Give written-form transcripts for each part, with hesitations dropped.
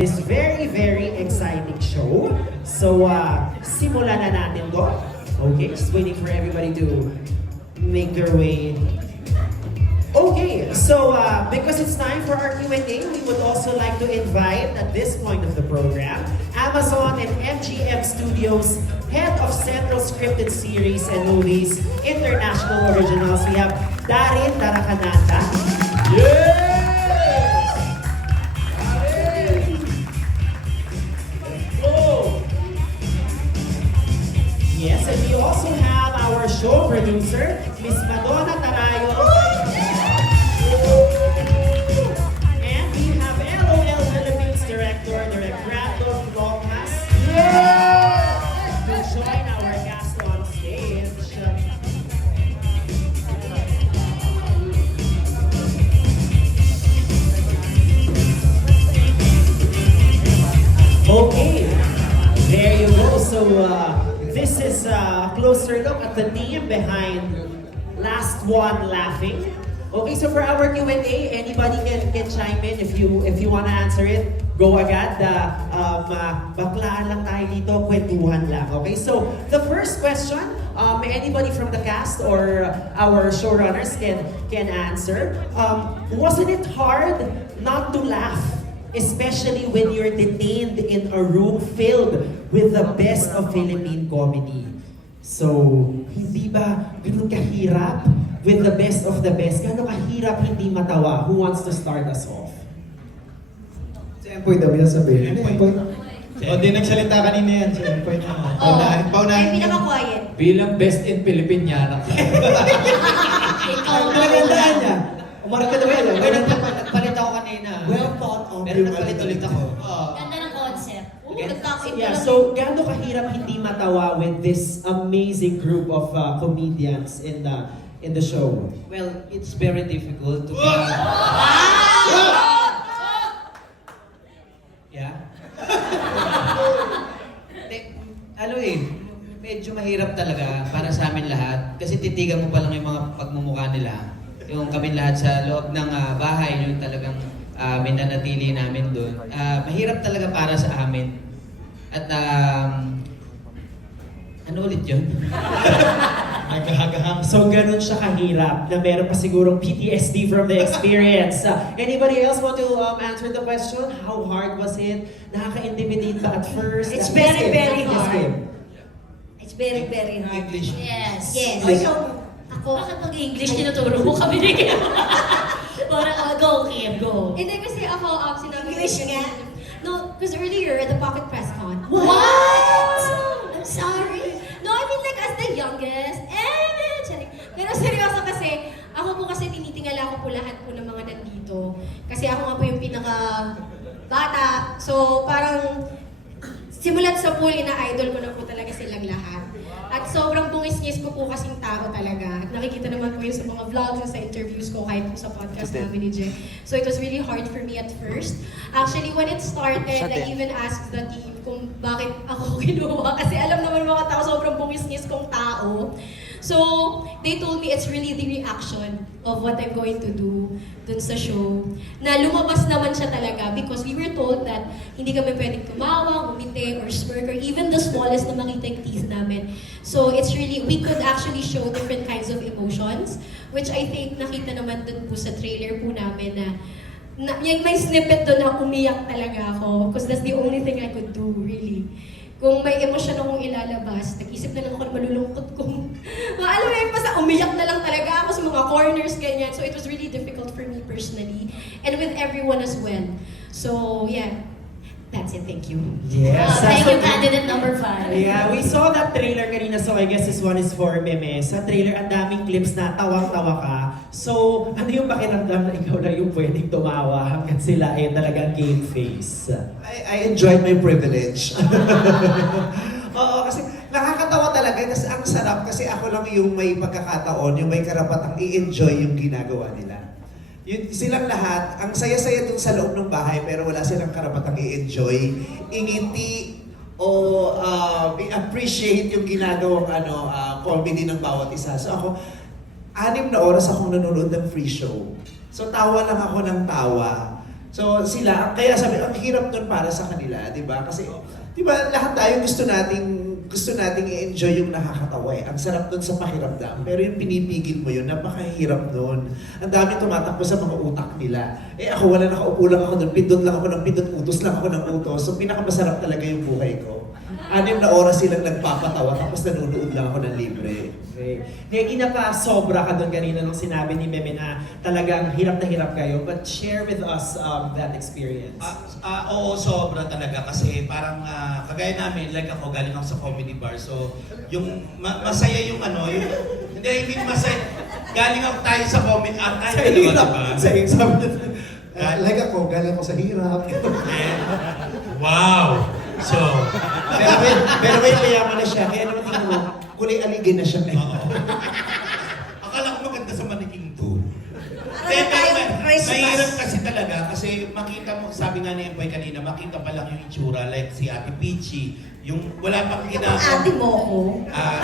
This very exciting show. So, simulan na natin to. Okay, just waiting for everybody to make their way. Okay, so because it's time for our Q&A, we would also like to invite at this point of the program, Amazon and MGM Studios, head of Central Scripted Series and Movies, International Originals. We have Darin Tarakananta. Yes! Go! Yes, and we also have our show producer, Miss Madonna Tarayo. And we have LOL Philippines director, Direct Randolph Lopez. To join our guest on stage. Okay, there you go. So this is a closer look at the team behind Last One Laughing. Okay, so for our Q&A, anybody can chime in if you wanna answer it. Go agad. Baklaan lang tayo dito, kwentuhan lang. Okay, so the first question, anybody from the cast or our showrunners can answer. Wasn't it hard not to laugh? Especially when you're detained in a room filled with the best of Philippine comedy. So, hindi ba ganun kahirap with the best of the best? Gano'n kahirap hindi matawa? Who wants to start us off? Si Empoy daw, yung sabihin. Empoy. O, di nagsalita kanina yan. Si Empoy na. Ay, pinaka-quiet. Bilang best in Philippine yan. Ikaw. Magandaan niya. Umarka daw yan. Nagpalit ako kanina. Well thought of. Pero nagpalit ulit ako. Ganda ng concept. Yeah, so gano'n kahirap hindi matawa with this amazing group of comedians in the show? Well, it's very difficult to be... Yeah? Ano medyo mahirap talaga para sa amin lahat. Kasi titigan mo pa lang yung mga pagmumukha nila. Yung kami lahat sa loob ng bahay, yung talagang minanatili namin doon. Mahirap talaga para sa amin. At ano ulit yun? Nagkahagahang. So ganun siya kahirap na meron pa sigurong PTSD from the experience. Anybody else want to answer the question? How hard was it? Nakaka-intimidate ba at first? It's Yes, very, Kim. very Yes, hard. Kim. It's very, very hard. English. Yes. Yes. Ay, Ako, bakit pag-English tinuturo mo kami ni Kim? Parang, go Kim, go. Hindi kasi ako, sinabi English ko nga. No, because earlier at the Pocket Press Con. What? I'm sorry. No, I mean like as the youngest. Charing. Pero seryoso kasi, ako po kasi tinitingala ko po lahat po ng mga nandito. Kasi ako nga po yung pinaka bata. So parang simulat sa pool, ina-idol ko na po talaga silang lahat. At sobrang bungis-ngis ko po kasing tao talaga. At nakikita naman po yun sa mga vlogs and sa interviews ko, kahit po sa podcast namin ni Jay. So it was really hard for me at first. Actually, when it started, I even asked the team kung bakit ako kinuha. Kasi alam naman mga tao, sobrang bungis-ngis kong tao. So, they told me it's really the reaction of what I'm going to do dun sa show. Na lumabas naman siya talaga because we were told that hindi kami pwedeng tumawa, umiti, or smirk, or even the smallest na makita yung teeth namin. So, it's really, we could actually show different kinds of emotions, which I think nakita naman dun po sa trailer po namin na may snippet doon na umiyak talaga ako because that's the only thing I could do, really. Kung may emosyon akong ilalabas, nag-isip na lang ako na malulungkot kong, alam mo yun, basta umiyak na lang talaga ako sa mga corners, ganyan. So it was really difficult for me personally, and with everyone as well. So yeah, that's it, thank you. Yes. Thank So- you, candidate number 5. Yeah, we saw that trailer kanina, so I guess this one is for Meme. Sa trailer, ang daming clips na tawang-tawa ka. So, ano yung pakiramdam na ikaw na yung pwedeng tumawa hanggang sila ay talagang game face? I enjoyed my privilege. Oo, kasi nakakatawa talaga. Kasi ang sarap kasi ako lang yung may pagkakataon, yung may karapatang i-enjoy yung ginagawa nila. Yun, silang lahat, ang saya-saya dun sa loob ng bahay pero wala silang karapatang i-enjoy, ingiti, o i-appreciate yung ginagawang comedy ng bawat isa. So ako, 6 na oras akong nanonood ng free show. So tawa lang ako ng tawa. So sila, kaya sabi, ang hirap nun para sa kanila, di ba? Kasi, di ba, lahat tayo gusto nating i-enjoy yung nakakatawa eh. Ang sarap nun sa pakiramdam. Pero yung pinipigil mo yun, napakahirap nun. Ang dami tumatakbo sa mga utak nila. Eh ako, wala, nakaupo lang ako nun, pindot lang ako ng pindot, utos lang ako ng utos. So pinakamasarap talaga yung buhay ko. 6 na oras silang nagpapatawa, tapos nanonood lang ako ng libre. Okay. Negi, sobra ka doon kanina nung sinabi ni Meme na talagang hirap na hirap kayo. But share with us that experience. Oo, sobra talaga kasi parang kagaya namin, like ako, galing ako sa comedy bar. So, yung masaya yung hindi masaya. Galing ako tayo sa comedy, tayo Sa dalawa, hirap, diba? sa exam. Like ako, galing ako sa hirap. Wow! So, pero may mayaman na siya, kaya naman tingnan mo, kulay aligin na siya. oo. Akala ko maganda sa maniking to. Parang tayong Christmas. Mahirap kasi talaga kasi makita mo, sabi nga ni Empoy kanina, makita pa lang yung itsura like si Ate Peachy, yung wala pang Ang ginagawa. ate mo ko.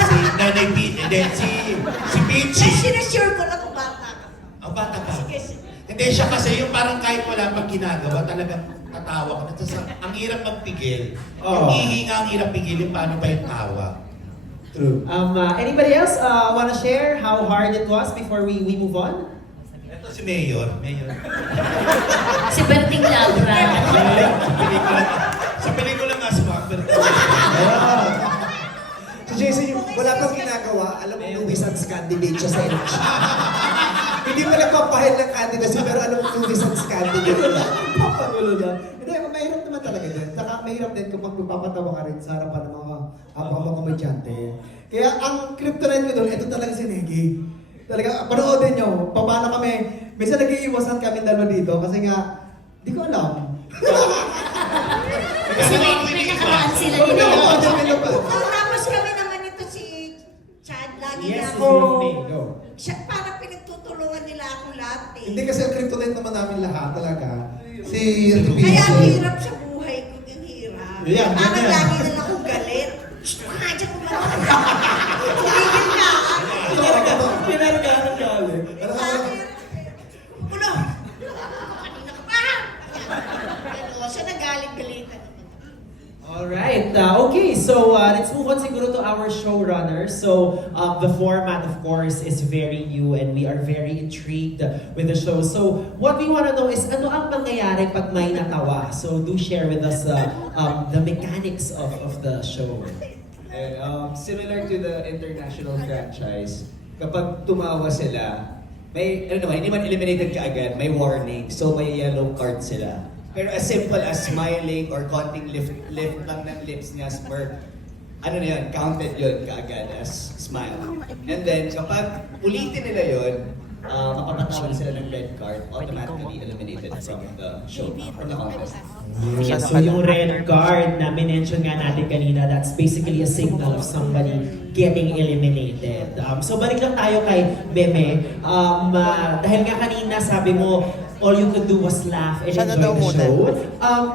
Si Nanay Peachy, and then si Peachy. Kasi sinasure ko na kung bata ka. Ang bata pa. Sige. Hindi siya kasi yung parang kahit wala pang ginagawa, talagang tatawa ka. Tapos ang hirap magpigil. Yung Oo. hihinga, ang hirap pigilin, paano ba yung tawa? True. Anybody else wanna share how hard it was before we move on? Ito si Mayor. Si Berting Labra. Sa pelikula nga si Macbeth. Si Jason, yung wala pang ginagawa, alam mo, Luisans candidate siya sa election. Hindi pa nagpapahil ng candidacy, pero alam mo, Luisans candidate siya. Papagulo na. Hindi, mahirap naman talaga din. Saka mahirap din kapag magpapatawa ka rin sa harapan ng mga mga komedyante. Kaya ang kryptonite ko doon, ito talaga si Negi. Talaga, panoodin nyo, paano kami, minsan nag-iiwasan kami dalawa dito kasi nga, di ko alam. Kasi may nakaraan sila Huwag nila. na ako, Jamil pa. Tapos kami naman ito si Chad, lagi Yes, na si ako. Ruthie. Go. Siya, parang pinagtutulungan nila ako lahat eh. Hindi kasi ang kryptonite naman namin lahat talaga. Si RTP. Kaya ang hirap sa buhay ko, ang hirap. Yeah, Parang ganyan. lagi na lang akong galit. Shh, mga dyan ko lang. Tumigil na. Pinaragahan ka ulit. Ulo! Kanina ka pa! Pero siya nagalit-galitan. Alright, okay, so let's move on siguro to our showrunner. So the format, of course, is very new and we are very intrigued with the show. So what we want to know is ano ang mangyayari pag may natawa? So do share with us the mechanics of the show. And similar to the international franchise, kapag tumawa sila, may hindi man eliminated kaagad, may warning. So may yellow card sila. Pero as simple as smiling or konting lift lang ng lips niya, smirk, na yun, counted yun kaagad as smile. And then kapag ulitin nila yun, mapapatawan sila ng red card, automatically eliminated from the show, from the contest. So yung red card na minention nga natin kanina, that's basically a signal of somebody getting eliminated. So balik lang tayo kay Meme. Dahil nga kanina sabi mo, all you could do was laugh and enjoy the show.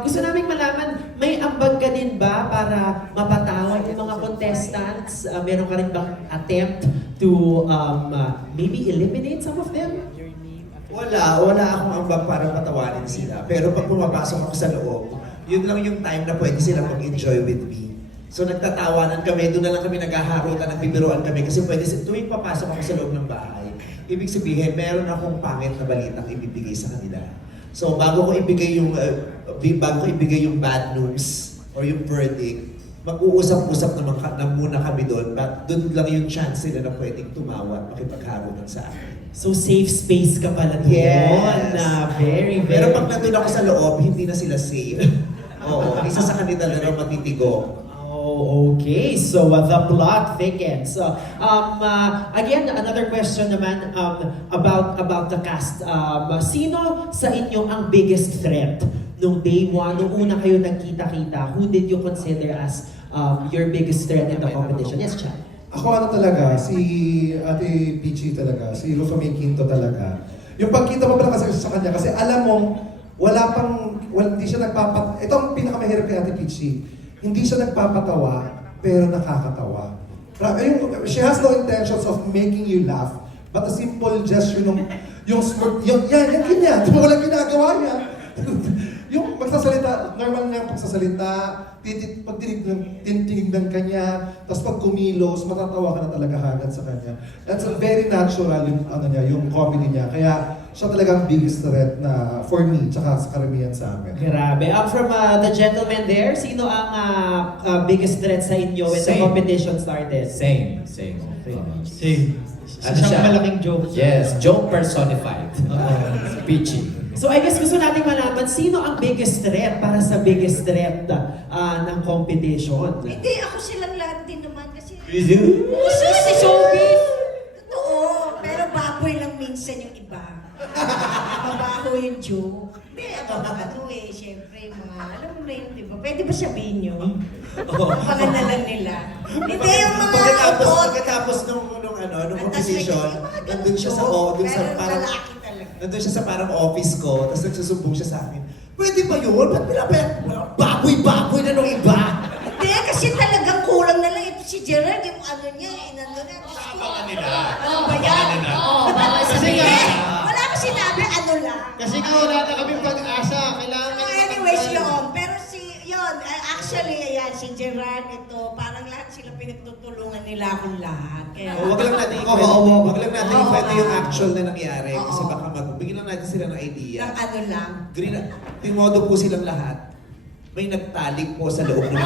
Gusto namin malaman, may ambag ka din ba para mapatawa yung mga contestants? Meron ka rin bang attempt to maybe eliminate some of them? Wala akong ambag para patawanin sila. Pero pag pumapasok ako sa loob, yun lang yung time na pwede silang mag-enjoy with me. So nagtatawanan kami, doon na lang kami naghaharutan, nagbibiruan kami kasi tuwing papasok ako sa loob ng bahay, ibig sabihin, meron akong pangit na balitang ibibigay sa kanila. So bago ko ibigay yung bad news or yung verdict, mag-uusap-usap na muna kami doon, but doon lang yung chance nila na pwedeng tumawa at makipagharutan sa akin. So safe space ka pala doon. Yes. Very, very. Pero pag nandun ako sa loob, hindi na sila safe. Oo, isa sa kanila na raw matitigo. Oh, okay. So the plot thickens. So again, another question naman about the cast. Sino sa inyo ang biggest threat nung day one, nung una kayo nagkita-kita? Who did you consider as your biggest threat in the competition? Yes, Chad. Ako talaga, si Ate Peachy talaga, si Rufame Quinto talaga. Yung pagkita mo pala kasi sa kanya, kasi alam mong hindi siya ito ang pinakamahirap kay Ate Peachy. Hindi siya nagpapatawa, pero nakakatawa. She has no intentions of making you laugh, but a simple gesture yung smirk, yan, ganyan. Walang ginagawa niya. Yung magsasalita, normal na yung pagsasalita, pag tinignan ka niya, tapos pag kumilos, matatawa ka na talaga agad sa kanya. That's a very natural yung, yung comedy niya. Kaya siya talagang biggest threat na for me, tsaka sa karamihan sa amin. Grabe. From the gentleman there, sino ang biggest threat sa inyo when the Same. competition started? Same. Same. Ano siya? malaking joke. Yes, joke personified. Peachy. So I guess gusto nating malaman, sino ang biggest threat para sa biggest threat ng competition? Hindi, ako silang lahat din naman kasi... Puso si showbiz! Totoo, pero baboy lang minsan yung iba. Mabaho yung joke. Hindi, ako syempre, mga, alam mo na yun, di ba? Pwede ba sabihin nyo? Panganalan nila. Hindi, yung mga Pagkatapos nung competition, nandun siya sa parang, lalaki talaga. nandun siya sa parang office ko, tapos nagsusumbong siya sa akin. Pwede ba yun? Ba't baboy-baboy na nung iba? Hindi, kasi talagang kulang na lang. Ito si Gerald, yung ano niya, inano na. Abangan nila. Ano ba yan? Oo, bawal Kasi sabihin. wala ko sinabi, ano lang. Kasi nga wala na kami pag-asa. Kailangan So anyways, yun. Pero actually, ayan, si Gerard, ito, parang lahat sila pinagtutulungan nila akong lahat. Kaya, Wag lang natin wag lang natin Oo. kwento yung actual na nangyari. Oo. Kasi baka bigyan lang natin sila ng idea. ng ano lang. Timodo po silang lahat. May nagtalik po sa loob ng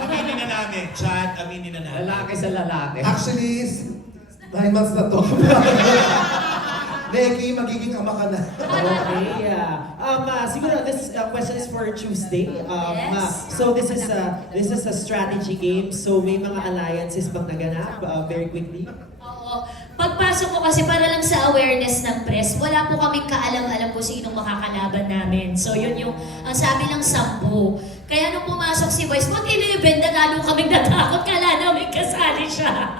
Aminin na namin. Chat, aminin na namin. Lalaki sa lalaki. Actually, 9 months na to. Neki, magiging ama ka na. Okay. Siguro this question is for Tuesday. Yes. So this is a strategy game. So may mga alliances bang naganap very quickly? Oo. Pagpasok ko kasi para lang sa awareness ng press, wala po kaming kaalam-alam kung sinong makakalaban namin. So yun yung, ang sabi lang 10. Kaya nung pumasok si Vice, pag 11, lalo kaming natakot, kala namin kasali siya.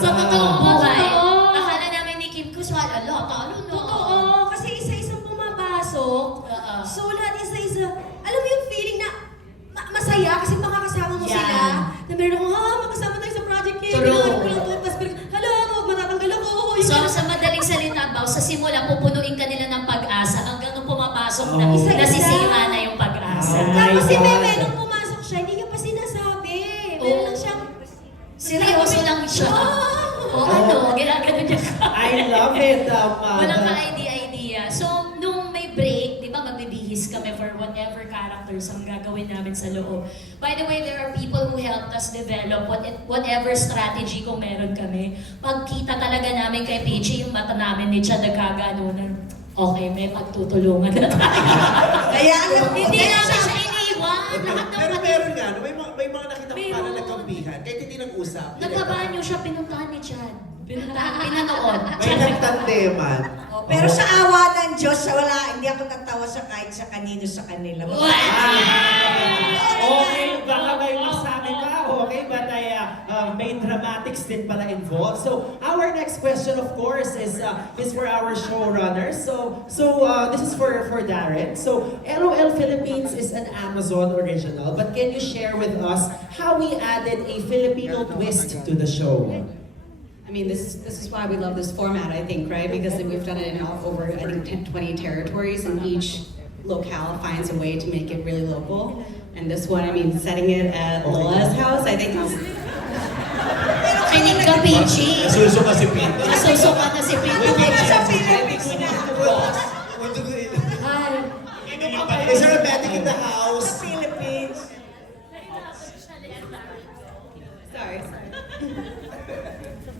Sa totoong buhay. Akala namin ni Kim Kuswal, talo no. Totoo, kasi isa-isang pumapasok. So lahat isa-isa. Alam mo yung feeling na masaya kasi makakasama mo Yan. sila. Na meron akong, makasama tayo sa project eh. True. Kailangan ko lang to. Tapos hala, matatanggal ako. So sa madaling salita, Bao, sa simula pupunuin ka nila ng pag-asa hanggang nung pumapasok na, Oh. nasisira na yung pag-asa. Oh. Tapos si my God. Meme, nung pumasok siya, hindi niya pa sinasabi. Meron lang siyang... Seryoso lang siya. Oh. O ano, ginagano niya. I love it. Walang ka-idea-idea. So, nung may break, di ba, magbibihis kami for whatever characters ang gagawin namin sa loob. By the way, there are people who helped us develop whatever strategy kung meron kami. Pagkita talaga namin kay Peachy, yung mata namin ni Chad nagkaganunan. Okay, may pagtutulungan na tayo. Kaya alam mo, Hindi namin siya iniwan. Lahat ng Pero meron nga, may mga nakita ko Meron. parang nagkampihan. Kahit hindi nag-usap. nagbabanyo siya, pinuntahan ni Chad. Pinanood. May nagtandeman. pero sa awa ng Diyos, hindi ako natawa sa kahit sa kanino sa kanila. Okay, baka may masabi ka. Okay, but may dramatics din pala involved. So our next question, of course, is for our showrunners. So this is for Darren. So LOL Philippines is an Amazon original, but can you share with us how we added a Filipino twist to the show? I mean, this is why we love this format, I think, right? Because we've done it in over, I think, 20 territories, and each locale finds a way to make it really local. And this one, I mean, setting it at Lola's house, I think is... Kinig ka, Peachy. Suso ka si Pete. Nasusukat na si Peachy. Sa Philippines na. Ay. Is there a medic in the Sa house? Philippines. Sorry.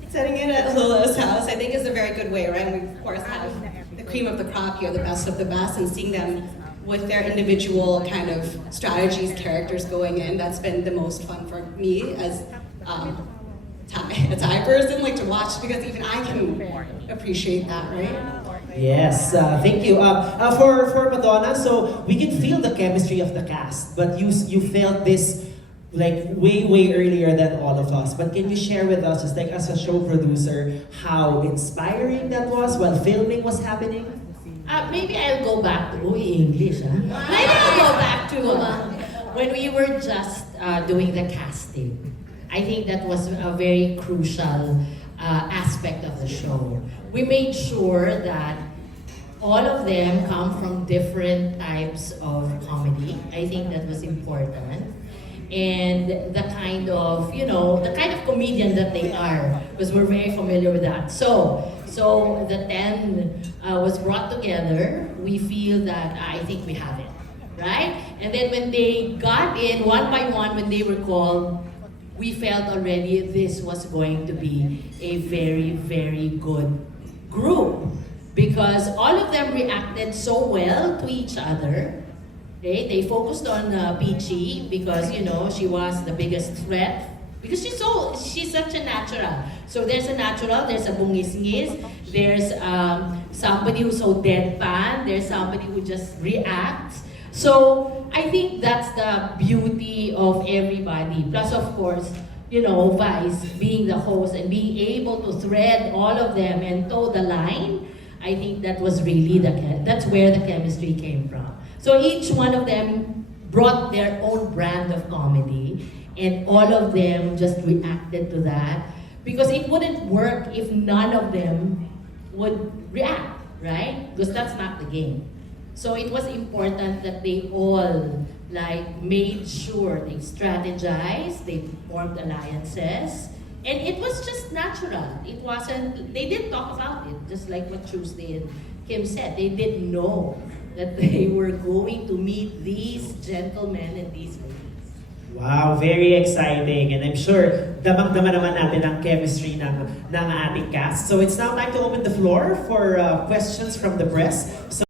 Setting it at Lola's house, I think, is a very good way, right? And we, of course, have the cream of the crop here, the best of the best, and seeing them with their individual kind of strategies, characters going in. That's been the most fun for me as a Thai person, like to watch, because even I can appreciate that, right? Yes, thank you. For Madonna, so we can feel the chemistry of the cast, but you felt this like way earlier than all of us. But can you share with us, just like as a show producer, how inspiring that was while filming was happening? Maybe I'll go back to English. Maybe I'll go back to when we were just doing the casting. I think that was a very crucial aspect of the show. We made sure that all of them come from different types of comedy. I think that was important. And the kind of, the kind of comedian that they are, because we're very familiar with that. So the 10 was brought together. We feel that I think we have it, right? And then when they got in one by one, when they were called, we felt already this was going to be a very, very good group because all of them reacted so well to each other. Okay? They focused on Peachy because she was the biggest threat because she's such a natural. So there's a natural, there's a bungis-ngis, there's somebody who's so deadpan, there's somebody who just reacts. So I think that's the beauty of everybody. Plus, of course, Vice being the host and being able to thread all of them and toe the line. I think that was really that's where the chemistry came from. So each one of them brought their own brand of comedy, and all of them just reacted to that because it wouldn't work if none of them would react, right? Because that's not the game. So it was important that they all made sure they strategized, they formed alliances, and it was just natural. It wasn't, they didn't talk about it, just like what Tuesday and Kim said. They didn't know that they were going to meet these gentlemen and these ladies. Wow, very exciting. And I'm sure damang-dama naman natin ang chemistry ng ating cast. So it's now time to open the floor for questions from the press. So